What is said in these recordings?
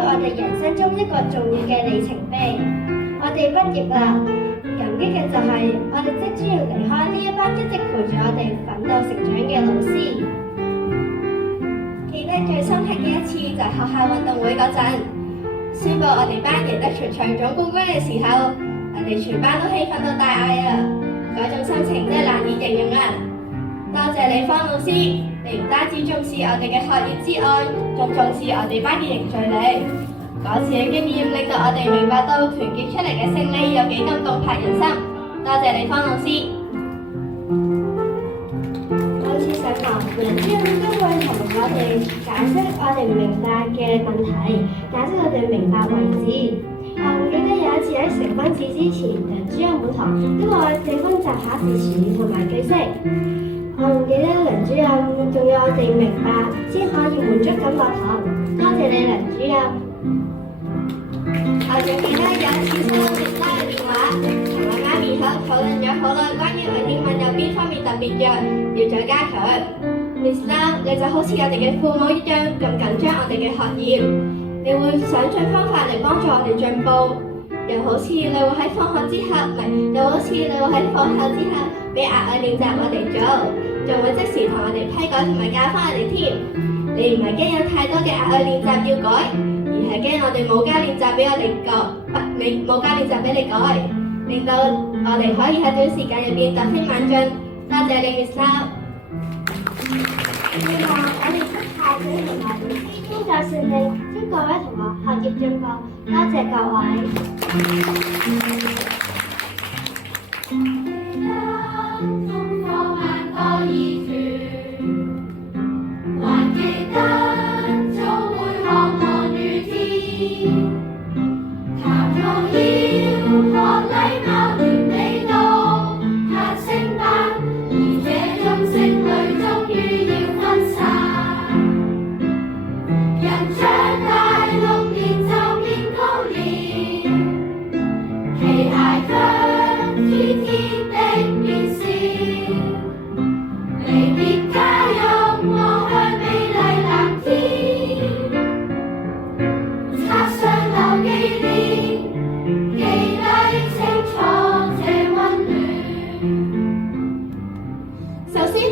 我哋人生中一個重要嘅里程碑。我哋畢業啦，感激嘅就係我哋即將要離開呢一班一直陪住我哋奮鬥成長嘅老師。記得最深刻嘅一次就係學校運動會嗰陣，宣佈我哋班贏得全場總冠軍嘅時候，我哋全班都興奮到大嗌啊！嗰種心情真係難以形容啊！多謝你方老師，你唔單止重視我哋嘅學業之外，仲重視我哋班嘅凝聚力。嗰次嘅經驗令到我哋明白到團結出嚟嘅勝利有幾咁動魄人心。多謝你方老師。每次上堂，梁主任都會同我哋解釋我哋唔明白嘅問題，解釋我哋明白為止。我記得有一次喺成班試之前，梁主任滿堂都話我哋溫習考試詞語同埋句式。我記得梁主任仲要我哋明白先可以滿足咁落堂。多謝你梁主任。我仲記得有一次收到媽媽嘅電話，同我媽咪討論咗好耐關於我英文有邊方面特別弱，要再加強。Miss Lam，你就好似我哋嘅父母一樣咁緊張我哋嘅學業，你會想盡方法嚟幫助我哋進步，又好似你會喺放學之後，俾額外練習我哋做，仲會即時同我哋批改同埋教翻我哋添。你唔係驚有太多嘅額外練習要改，而係驚我哋冇加練習俾我哋改，冇加練習俾你改，令到我哋可以喺短時間入邊突飛猛進。多謝你 Miss Lau。希望我哋出校長同埋老師工作順利，祝各位同學學業進步。多謝各位。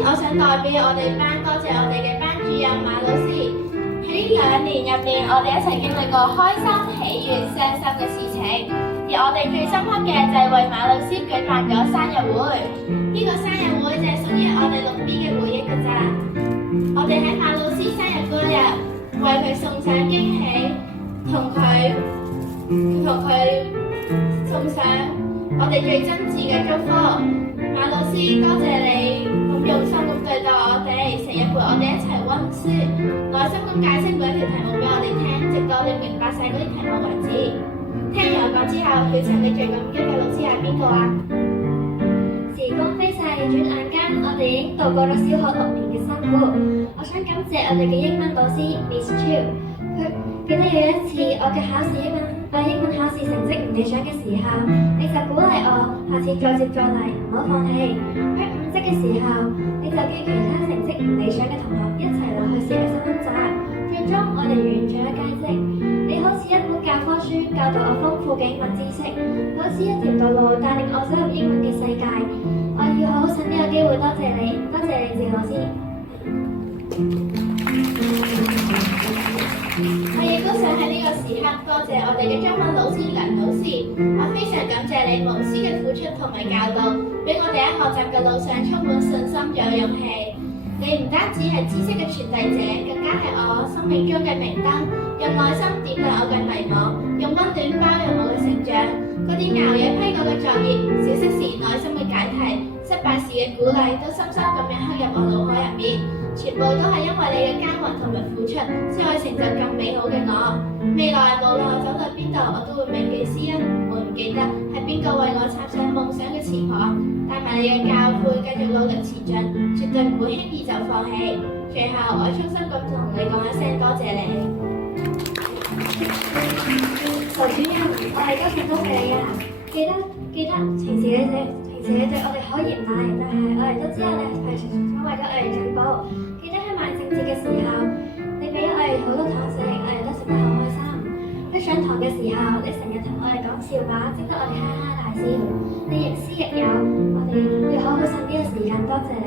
我想代表我哋班多謝我哋嘅班主任馬老師。喺2年入面，我哋一齊經歷過開心、喜悅、傷心嘅事情。而我哋最深刻嘅就係為馬老師舉辦咗生日會。呢個生日會就係屬於我哋6B 嘅回憶㗎咋。我哋喺馬老師生日嗰日，為佢送上驚喜，同佢送上我哋最真摯嘅祝福。馬老師，多謝你用心咁對待我哋，成日陪我哋一齊溫書，耐心咁解釋每一條題目俾我哋聽，直到我哋明白晒嗰啲題目為止。聽完我講之後，小陳你最感激嘅老師係邊個啊？時光飛逝，轉眼間我哋已經度過咗小學6年嘅辛苦。我想感謝我哋嘅英文老師 Miss Chiu， 佢記得有一次我嘅英文考試成績唔理想嘅時候，你就鼓勵我下次再接再厲，唔好放棄。喺5級嘅時候，你就叫其他成績唔理想嘅同學一齊落去試下新溫習，最終我哋完咗佳績。你好似一本教科書，教導我豐富嘅英文知識，好似一條道路帶領我走入英文嘅世界。我要好好趁呢個機會多謝你，多謝你趙老師。我亦都想喺呢個時刻多謝我哋嘅中文老師梁老師，我非常感謝你無私嘅付出同埋教導，俾我哋喺學習嘅路上充滿信心仲有勇氣。你唔單止係知識嘅傳遞者，更加係我生命中嘅明燈，用耐心點亮我嘅迷惘，用溫暖包容我嘅成長。嗰啲熬夜批改嘅作業，小息時耐心嘅解題，失敗時嘅鼓勵，都深深咁樣刻入我腦海入面。全部都係因為你嘅耕耘同埋付出，先可以成就更美好嘅我。未來無論我走到邊度，我都會銘記師恩，我唔記得係邊個為我插上夢想嘅翅膀，帶埋你嘅教誨，繼續努力前進，絕對唔會輕易就放棄。最後，我衷心咁同你講一聲多謝你。曹主任，我係今日恭喜你啊！記得平時你對我哋好嚴厲，但係我哋都知道你係想為咗我哋進步。記得喺萬聖節嘅時候，你俾我哋好多糖食，我哋都食得好開心。上堂嘅時候，你成日同我哋講笑話，整得我哋哈哈大笑。你亦師亦友，我哋要好好趁呢個時間，多謝你。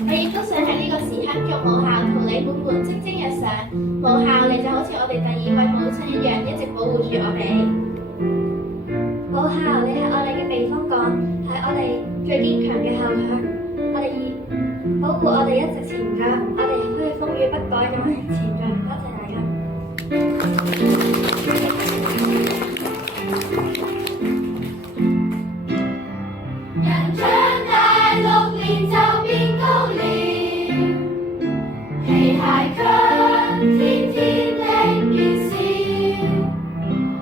我亦都想喺呢個時刻祝母校同你滿滿蒸蒸日上。母校你就好似我哋第二位母親一樣，一直保護住我哋。母校你係我哋嘅避風港，係我哋最堅強嘅後盾。我哋保護我哋一直前進，我哋可以風雨不改咁前進。多謝你。